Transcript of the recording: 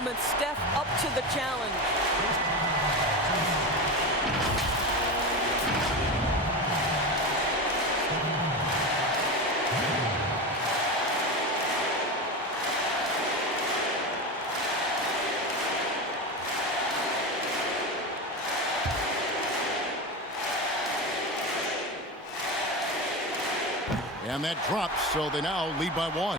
moment. Steph up to the challenge. And that drops, so they now lead by 1.